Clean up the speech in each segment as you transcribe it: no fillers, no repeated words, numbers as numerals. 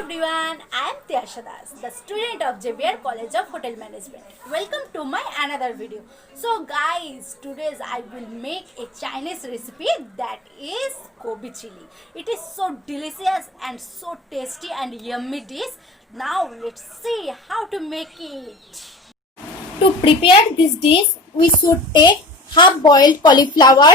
everyone, I am Tyashadas, the student of Xavier College of Hotel Management. Welcome to my another video. So guys, today I will make a Chinese recipe that is Gobi chili. It is so delicious and so tasty and yummy dish. Now let's see how to make it. To prepare this dish, we should take half boiled cauliflower,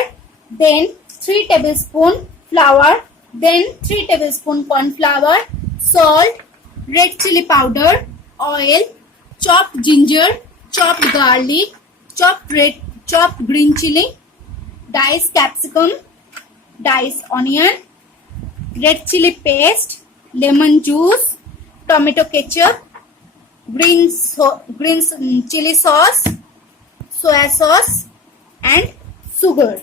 then 3 tablespoons flour, then 3 tablespoons corn flour, salt, red chili powder, oil, chopped ginger, chopped garlic, chopped green chili, diced capsicum, diced onion, red chili paste, lemon juice, tomato ketchup, green chili sauce, soya sauce and sugar.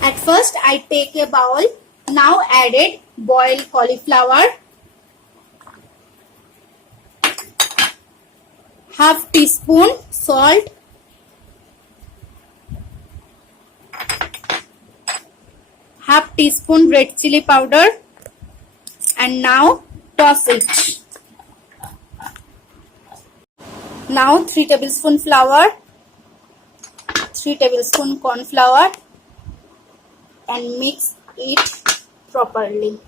At first I take a bowl. Now added boiled cauliflower, half teaspoon salt, half teaspoon red chili powder, and now toss it. Now 3 tablespoon flour, 3 tablespoon corn flour and mix it properly.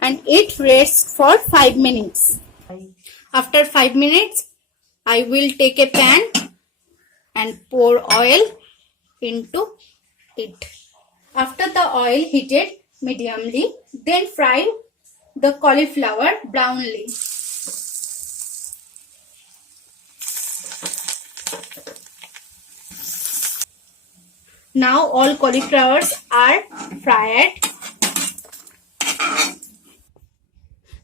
And it rests for 5 minutes. After 5 minutes, I will take a pan and pour oil into it. After the oil heated mediumly, then fry the cauliflower brownly. Now all cauliflowers are fried.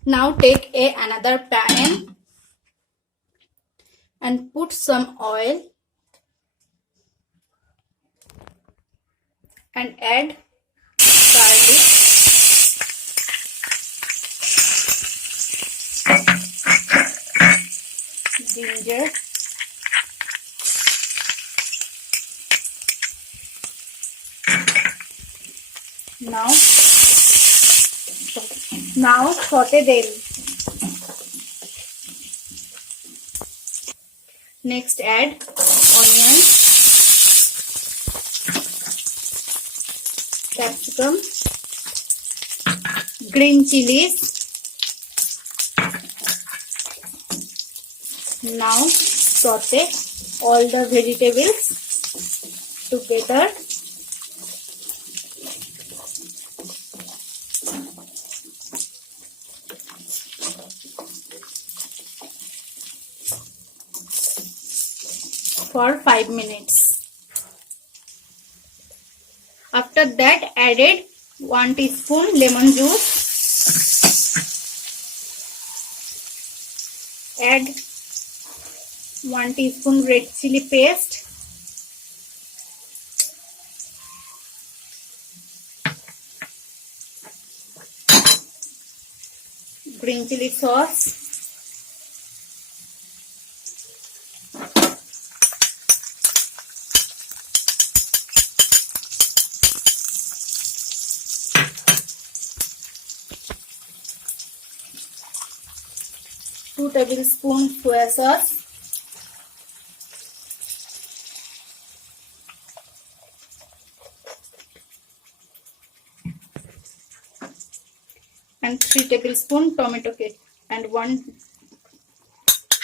Now take another pan and put some oil and add garlic, ginger, now saute them. Next add onion, capsicum, green chilies. Now saute all the vegetables together. For 5 minutes. After that, added 1 teaspoon lemon juice. Add 1 teaspoon red chili paste. Green chili sauce. 2 tablespoons soya sauce, and 3 tablespoons tomato ketchup and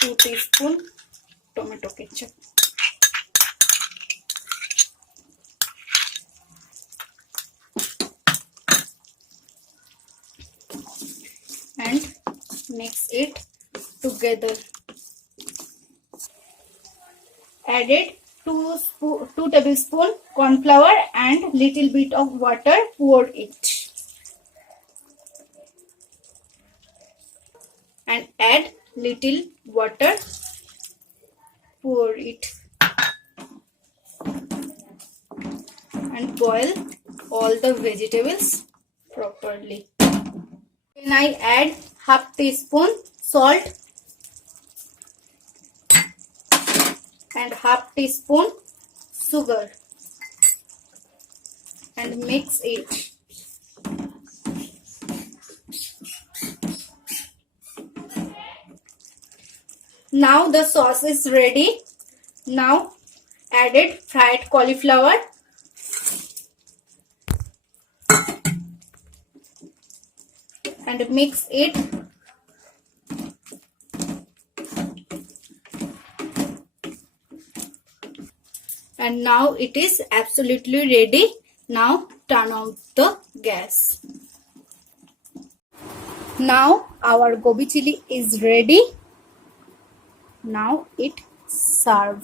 2 teaspoon tomato ketchup. And mix it together. Added 2 tablespoons corn flour and little bit of water. Pour it and add little water. Pour it and boil all the vegetables properly. Then I add half teaspoon salt and half teaspoon sugar. and mix it. Now the sauce is ready. Now added fried cauliflower and mix it. And now it is absolutely ready. Now turn on the gas. Now our gobi chili is ready. Now it serve.